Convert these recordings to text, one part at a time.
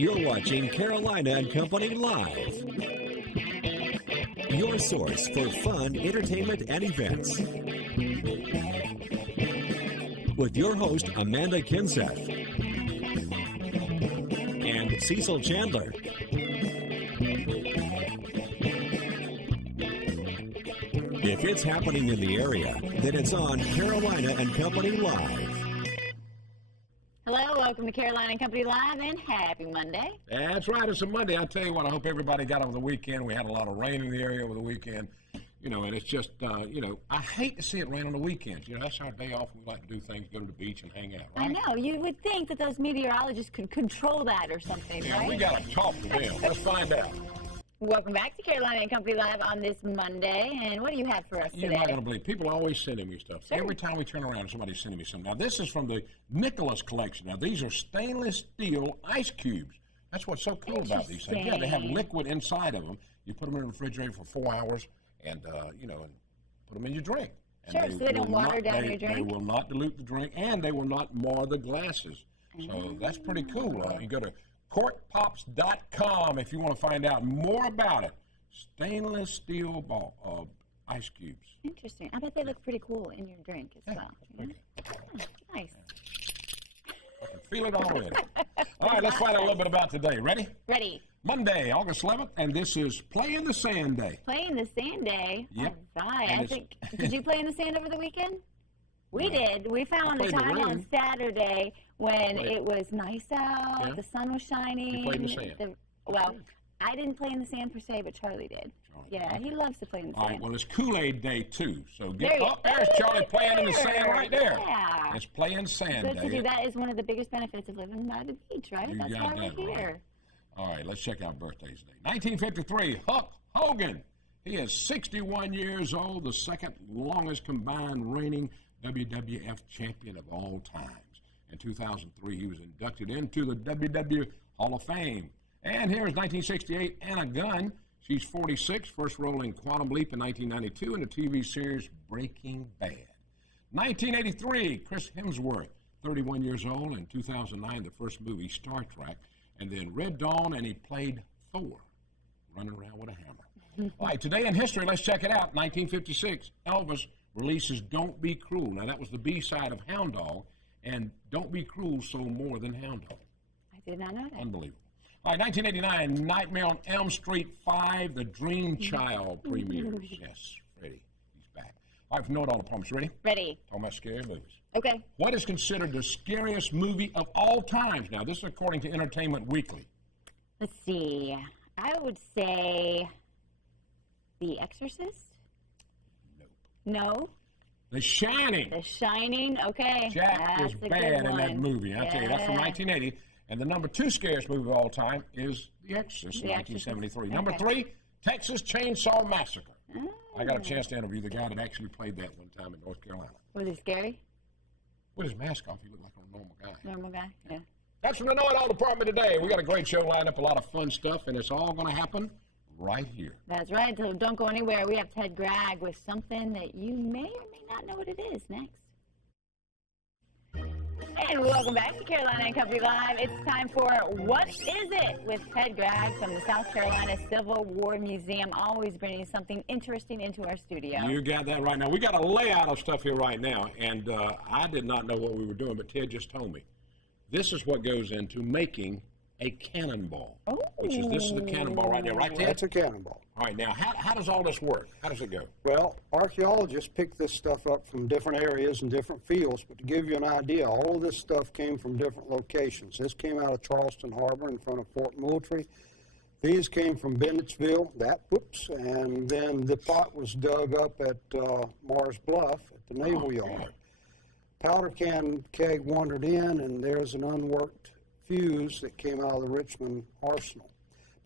You're watching Carolina and Company Live. Your source for fun, entertainment, and events. With your host, Amanda Kinseth. And Cecil Chandler. If it's happening in the area, then it's on Carolina and Company Live. Hello, welcome to Carolina and Company Live, and happy Monday. That's right, it's a Monday. I tell you what, I hope everybody got over the weekend. We had a lot of rain in the area over the weekend, and it's just, I hate to see it rain on the weekends. That's our day off. We like to do things, go to the beach and hang out, right? I know. You would think that those meteorologists could control that or something, yeah, right? We got to talk to them. Let's find out. Welcome back to Carolina and Company Live on this Monday, and what do you have for us today? You're not going to believe. People are always sending me stuff. Sure. Every time we turn around, somebody's sending me something. Now, this is from the Nicholas collection. Now, these are stainless steel ice cubes. That's what's so cool about these things. Yeah, they have liquid inside of them. You put them in the refrigerator for 4 hours and, and put them in your drink. And sure, so they don't water down your drink? They will not dilute the drink, and they will not mar the glasses. So that's pretty cool. You go to corkpops.com if you want to find out more about it. Stainless steel ice cubes. Interesting. I bet they look pretty cool in your drink as well. Nice. I can feel it already. All right, let's find out a little bit about today. Ready? Ready. Monday, August 11th, and this is Play in the Sand Day. Play in the Sand Day? Yep. All right. Did you play in the sand over the weekend? We did. We found a time on Saturday when it was nice out, the sun was shining. You played in the sand? I didn't play in the sand per se, but Charlie did. He loves to play in the sand. All right, well, it's Kool-Aid Day, too. So there's Charlie playing in the sand right there. Yeah. It's Playing Sand Day. Good to do. That is one of the biggest benefits of living by the beach, right? That's why we're here. Right. All right, let's check out birthdays today. 1953, Hulk Hogan. He is 61 years old, the second longest combined reigning WWF champion of all times. In 2003, he was inducted into the WWF Hall of Fame. And here's 1968, Anna Gunn. She's 46, first role in Quantum Leap in 1992 in the TV series Breaking Bad. 1983, Chris Hemsworth, 31 years old. In 2009, the first movie, Star Trek. And then Red Dawn, and he played Thor, running around with a hammer. All right, today in history, let's check it out. 1956, Elvis releases Don't Be Cruel. Now, that was the B-side of Hound Dog, and Don't Be Cruel sold more than Hound Dog. I did not know that. Unbelievable. All right, 1989, Nightmare on Elm Street 5, The Dream Child premieres. Yes, Freddie, he's back. All right, from Know It All to Promise, ready? Ready. Talking about scary movies. Okay. What is considered the scariest movie of all times? Now, this is according to Entertainment Weekly. Let's see. I would say The Exorcist? Nope. No? The Shining. The Shining, okay. Jack was bad in that movie. I'll tell you, that's from 1980. And the number 2 scariest movie of all time is The Exorcist in 1973. Okay. Number 3, Texas Chainsaw Massacre. Oh. I got a chance to interview the guy that actually played that one time in North Carolina. Was he scary? With his mask off, he looked like a normal guy. Normal guy, yeah. That's from the Know It All department today. We got a great show lined up, a lot of fun stuff, and it's all going to happen right here. That's right. So don't go anywhere. We have Ted Gregg with something that you may or may not know what it is next. And welcome back to Carolina and Company Live. It's time for What Is It? With Ted Gregg from the South Carolina Civil War Museum, always bringing something interesting into our studio. You got that right. Now, we got a layout of stuff here right now, and I did not know what we were doing, but Ted just told me. This is what goes into making a cannonball. Oh. This is the cannonball right there, right, Ted? That's a cannonball. All right, now, how does all this work? How does it go? Well, archaeologists pick this stuff up from different areas and different fields, but to give you an idea, all of this stuff came from different locations. This came out of Charleston Harbor in front of Fort Moultrie. These came from Bennettsville, and then the pot was dug up at Mars Bluff at the Naval Yard. Powder keg wandered in, and there's an unworked fuse that came out of the Richmond Arsenal.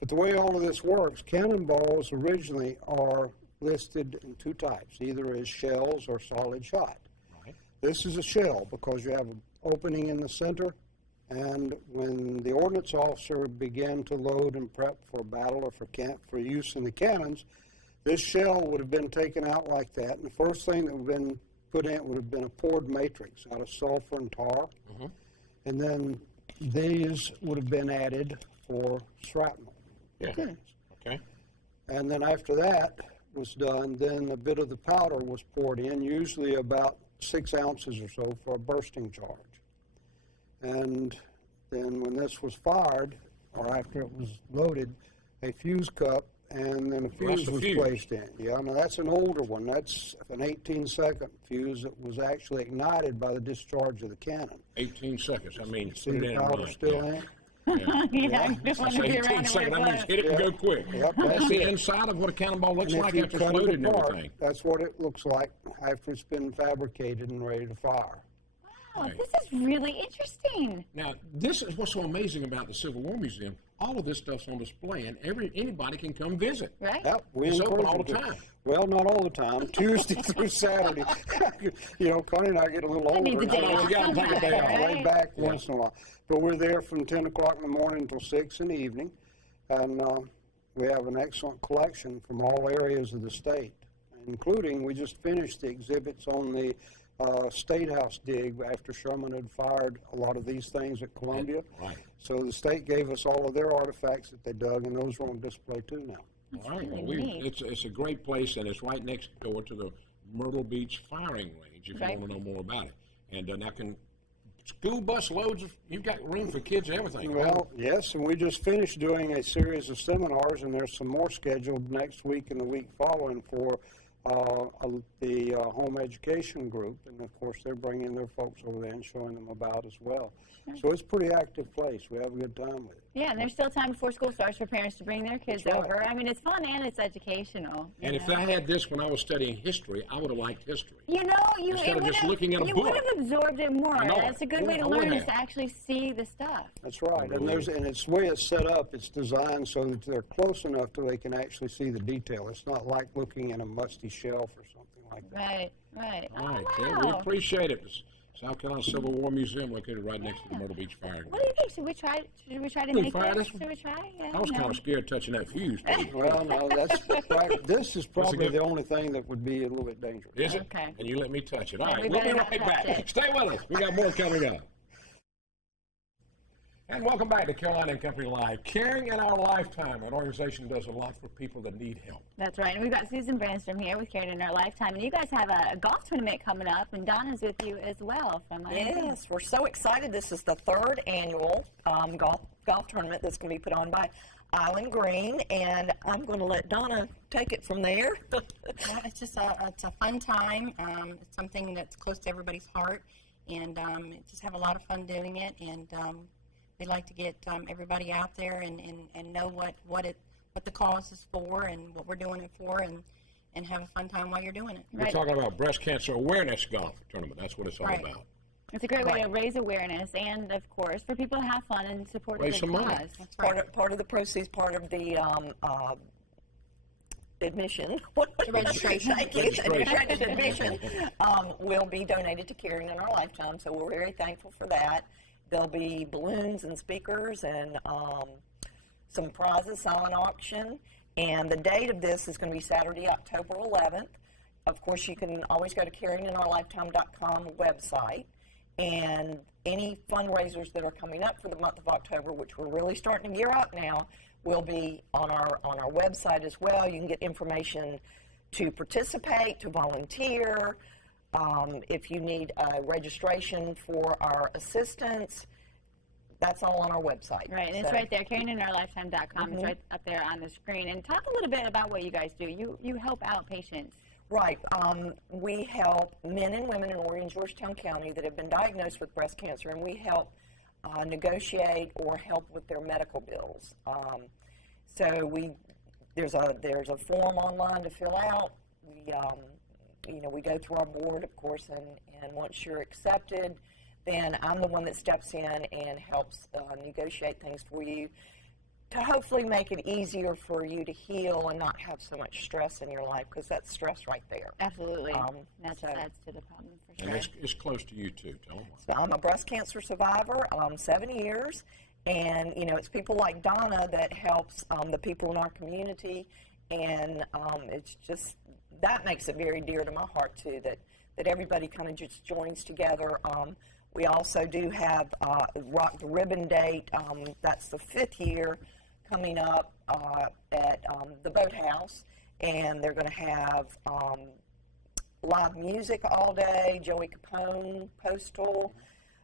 But the way all of this works, cannonballs originally are listed in 2 types, either as shells or solid shot. Right. This is a shell because you have an opening in the center, and when the ordnance officer began to load and prep for battle or for use in the cannons, this shell would have been taken out like that, and the first thing that would have been put in would have been a poured matrix out of sulfur and tar, and then these would have been added for shrapnel. Yeah. Okay. And then after that was done, then a bit of the powder was poured in, usually about 6 ounces or so for a bursting charge. And then when this was fired, or after it was loaded, a fuse cup and then a fuse was placed in. Yeah, now that's an older one. That's an 18-second fuse that was actually ignited by the discharge of the cannon. 18 seconds. I mean, See the powder still in? Yeah, you don't want to be around 18 seconds. That means hit it and go quick. Yep, That's the inside of what a cannonball looks like after it's cut loaded it and apart, everything. that's what it looks like after it's been fabricated and ready to fire. Wow, this is really interesting. Now, this is what's so amazing about the Civil War Museum. All of this stuff's on display, and anybody can come visit. Right? Yep, we It's open encourage all the them to. time. Well, not all the time. Tuesday through Saturday. You know, Connie and I get a little older. need the day off We got to take a day sometime, off. Lay right? back once in a while. But we're there from 10 o'clock in the morning until 6 in the evening. And we have an excellent collection from all areas of the state, including, we just finished the exhibits on the State House dig after Sherman had fired a lot of these things at Columbia. Right. So the state gave us all of their artifacts that they dug, and those are on display too now. All right. really Well, neat. it's a great place, and it's right next door to the Myrtle Beach firing range, if Right. you want to know more about it. And now school bus loads, you've got room for kids and everything. Well, yes, and we just finished doing a series of seminars, and there's some more scheduled next week and the week following for the home education group, and of course they're bringing their folks over there and showing them about as well. So it's a pretty active place. We have a good time with it. Yeah, and there's still time before school starts for parents to bring their kids That's right. over. I mean, it's fun and it's educational. And if I had this when I was studying history, I would have liked history. You know, Instead of just looking at a you book. would have absorbed it more. I know. That's a good way to I would learn is have. to actually see the stuff. That's right, and it's the way it's set up. It's designed so that they're close enough so they can actually see the detail. It's not like looking in a musty shelf or something like that. Right, right. All right, Oh, yeah, wow. we appreciate it. It's South Carolina Civil War Museum located right next to the Myrtle Beach Firing What do you Range. think? Should we try to we make fire this? this one? Should we try? Yeah, I was no. kind of scared touching that fuse. Well, no, this is probably good. the only thing that would be a little bit dangerous. Is it? Okay. And you let me touch it. All Yeah, right, we we'll be better not right touch back. it. Stay with us. We got more coming up. And welcome back to Carolina and Company Live. Caring in Our Lifetime, an organization that does a lot for people that need help. That's right. And we've got Susan Branson here with Caring in Our Lifetime. And you guys have a golf tournament coming up, and Donna's with you as well. Yes, we're so excited. This is the third annual golf tournament that's going to be put on by Island Green, and I'm going to let Donna take it from there. Well, it's just it's a fun time. It's something that's close to everybody's heart, and just have a lot of fun doing it. And we like to get everybody out there and know what the cause is for and what we're doing it for, and have a fun time while you're doing it. We're talking about breast cancer awareness golf tournament. That's what it's all Right. about. It's a great way to raise awareness and, of course, for people to have fun and support Raise a some good money. cause. That's right. Part of the proceeds, part of the admission. registration. Thank you. Registration. Admission will be donated to Caring in Our Lifetime, so we're very thankful for that. There'll be balloons and speakers and some prizes, silent auction, and the date of this is going to be Saturday, October 11th. Of course, you can always go to caringinOurLifetime.com website, and any fundraisers that are coming up for the month of October, which we're really starting to gear up now, will be on our website as well. You can get information to participate, to volunteer. If you need a registration for our assistance, that's all on our website. Right, and it's right there, caringinOurLifetime.com. It's right up there on the screen. And talk a little bit about what you guys do. You help out patients. Right. We help men and women in Oregon, Georgetown County that have been diagnosed with breast cancer, and we help negotiate or help with their medical bills. So there's a form online to fill out. We go through our board, of course, and once you're accepted, then I'm the one that steps in and helps negotiate things for you to hopefully make it easier for you to heal and not have so much stress in your life, because that's stress right there. Absolutely. That so- adds to the problem for And sure. it's close to you, too. Tell them. So I'm a breast cancer survivor, 7 years, and it's people like Donna that helps the people in our community, and it's just, that makes it very dear to my heart too, that everybody kind of just joins together. We also do have Rock the Ribbon Date. That's the 5th year coming up at the Boathouse. And they're going to have live music all day, Joey Capone, Postal,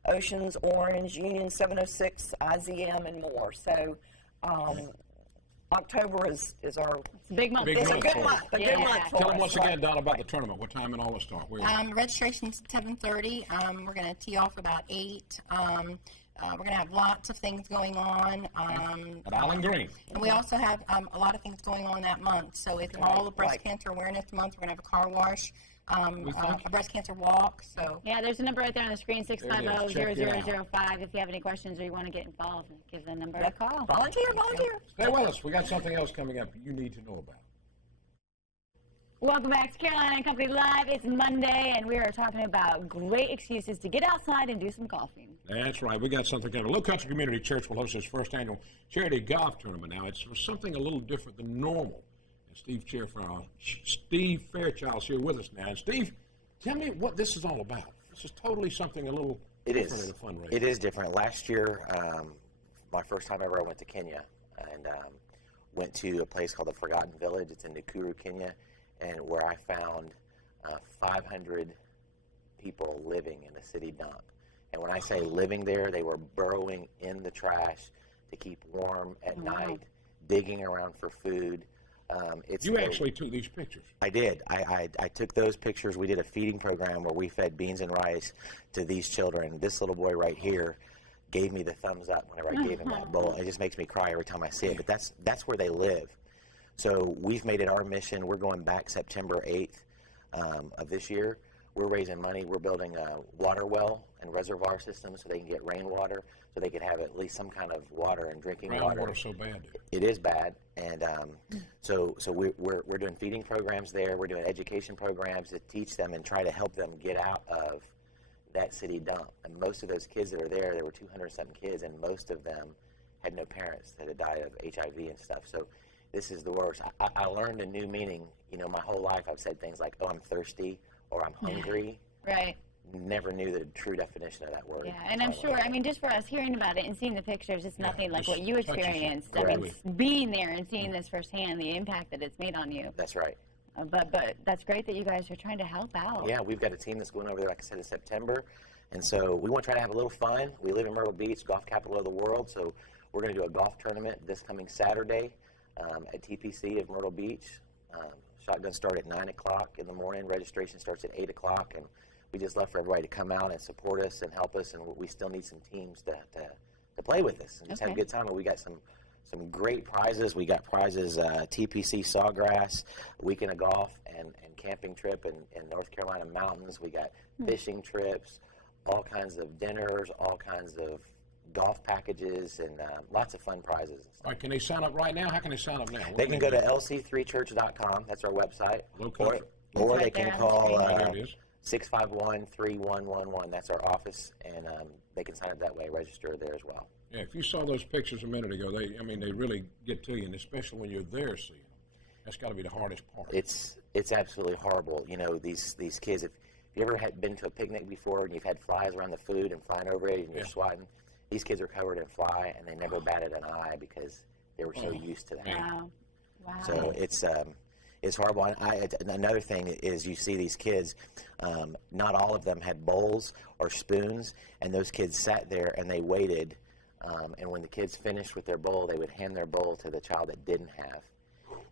Oceans, Orange, Union 706, IZM, and more. So October is our It's a big month. it's a month good for you. month. A good month for Tell us. them once again, Don, about the tournament. What time and all the start? Where? Registration's at 7:30. We're going to tee off about 8. We're going to have lots of things going on. At Island Green. And we also have a lot of things going on that month. So it's all of Breast Cancer Awareness Month. We're going to have a car wash, a breast cancer walk. So Yeah, there's a number right there on the screen, There it is. Check it out. 650-0005. If you have any questions or you want to get involved, give the number a call. Volunteer. Stay with us. We got something else coming up you need to know about. Welcome back to Carolina and Company Live. It's Monday, and we are talking about great excuses to get outside and do some golfing. That's right. We got something coming. Little Country Community Church will host its first annual charity golf tournament. Now, it's something a little different than normal. And Steve Fairchild's here with us now. And Steve, tell me what this is all about. This is totally something a little different in a fundraiser. It is different. Last year, my first time ever, I went to Kenya and went to a place called the Forgotten Village. It's in Nakuru, Kenya, and where I found 500 people living in a city dump. And when I say living there, they were burrowing in the trash to keep warm at night, digging around for food. You actually took these pictures. I did. I took those pictures. We did a feeding program where we fed beans and rice to these children. This little boy right here gave me the thumbs up whenever I gave him that bowl. It just makes me cry every time I see it. But that's where they live. So we've made it our mission. We're going back September 8th of this year. We're raising money. We're building a water well and reservoir system so they can get rainwater, so they could have at least some kind of water and drinking water. Rainwater's so bad. It is bad, and so we're doing feeding programs there. We're doing education programs to teach them and try to help them get out of that city dump. And most of those kids that are there were 200-something kids, and most of them had no parents that had died of HIV and stuff. So this is the worst. I learned a new meaning. You know, my whole life I've said things like, "Oh, I'm thirsty," or "I'm hungry." Right. Never knew the true definition of that word. Yeah, and I'm sure, I mean, just for us hearing about it and seeing the pictures, it's nothing like just what you touches you. experienced. I mean, being there and seeing this firsthand, the impact that it's made on you. That's right. But that's great that you guys are trying to help out. Yeah, we've got a team that's going over there, like I said, in September. And so we want to try to have a little fun. We live in Myrtle Beach, golf capital of the world, so we're going to do a golf tournament this coming Saturday at TPC of Myrtle Beach. Shotguns start at 9 o'clock in the morning. Registration starts at 8 o'clock. And we just love for everybody to come out and support us and help us. And we still need some teams to play with us and just have a good time. And we got some great prizes. We got prizes, TPC Sawgrass, a weekend of golf, and camping trip in North Carolina mountains. We got fishing trips, all kinds of dinners, all kinds of golf packages, and lots of fun prizes. And stuff. All right, can they sign up right now? How can they sign up now? They can go to lc3church.com. That's our website. Or they can call 651-3111. That's our office, and they can sign up that way, register there as well. Yeah, if you saw those pictures a minute ago, they really get to you, and especially when you're there seeing them. That's got to be the hardest part. It's absolutely horrible. You know, these kids, if you ever had been to a picnic before and you've had flies around the food and flying over it and you're swatting, these kids are covered in fly, and they never batted an eye because they were so used to that. Wow. So it's horrible. And another thing is you see these kids, not all of them had bowls or spoons, and those kids sat there and they waited, and when the kids finished with their bowl, they would hand their bowl to the child that didn't have.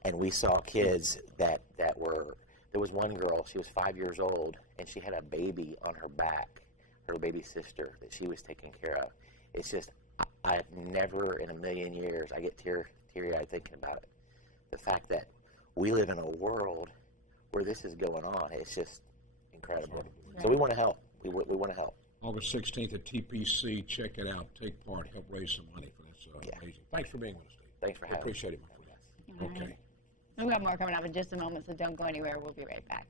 And we saw kids that were, there was one girl, she was 5 years old, and she had a baby on her back, her baby sister, that she was taking care of. It's just, I've never in a million years, I get teary-eyed thinking about it. The fact that we live in a world where this is going on, it's just incredible. So we want to help. We want to help. August 16th at TPC. Check it out. Take part. Help raise some money for this. Amazing. Thanks for being with us, Steve. Thanks for having me. Appreciate it, my friend. Okay. We've got more coming up in just a moment, so don't go anywhere. We'll be right back.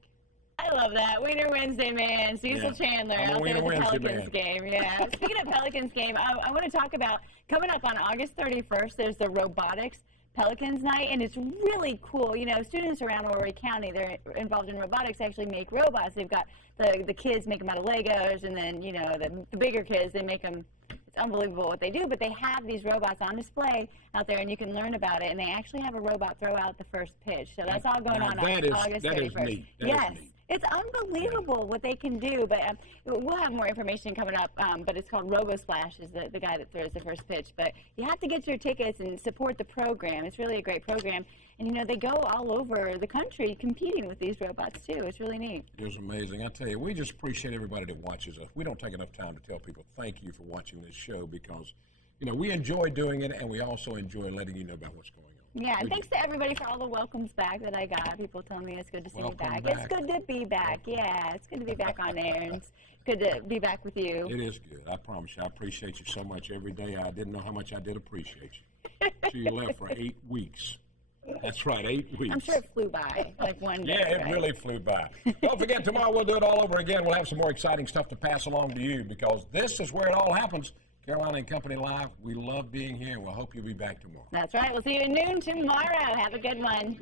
I love that. Wiener Wednesday man, Cecil Chandler I'm a out there Wiener at the Wednesday Pelicans man. game. Yeah. Speaking of Pelicans game, I want to talk about coming up on August 31st, there's the Robotics Pelicans Night, and it's really cool. You know, students around Horry County, they're involved in robotics, actually make robots. They've got the kids make them out of Legos, and then, you know, the bigger kids, they make them. It's unbelievable what they do, but they have these robots on display out there, and you can learn about it, and they actually have a robot throw out the first pitch. So that's all going on August 31st. Neat. Yes. It's unbelievable what they can do, but we'll have more information coming up, but it's called RoboSplash is the guy that throws the first pitch. But you have to get your tickets and support the program. It's really a great program. And, you know, they go all over the country competing with these robots, too. It's really neat. It was amazing. I tell you, we just appreciate everybody that watches us. We don't take enough time to tell people thank you for watching this show because, you know, we enjoy doing it, and we also enjoy letting you know about what's going on. Yeah, and thanks to everybody for all the welcomes back that I got. People telling me it's good to see me back. It's good to be back. Yeah, it's good to be back on air, and it's good to be back with you. It is good. I promise you. I appreciate you so much every day. I didn't know how much I did appreciate you. So you left for 8 weeks. That's right, 8 weeks. I'm sure it flew by, like one day. Yeah, it really flew by. Don't forget, tomorrow we'll do it all over again. We'll have some more exciting stuff to pass along to you because this is where it all happens. Carolina and Company Live, we love being here, and we'll hope you'll be back tomorrow. That's right. We'll see you at noon tomorrow. Have a good one.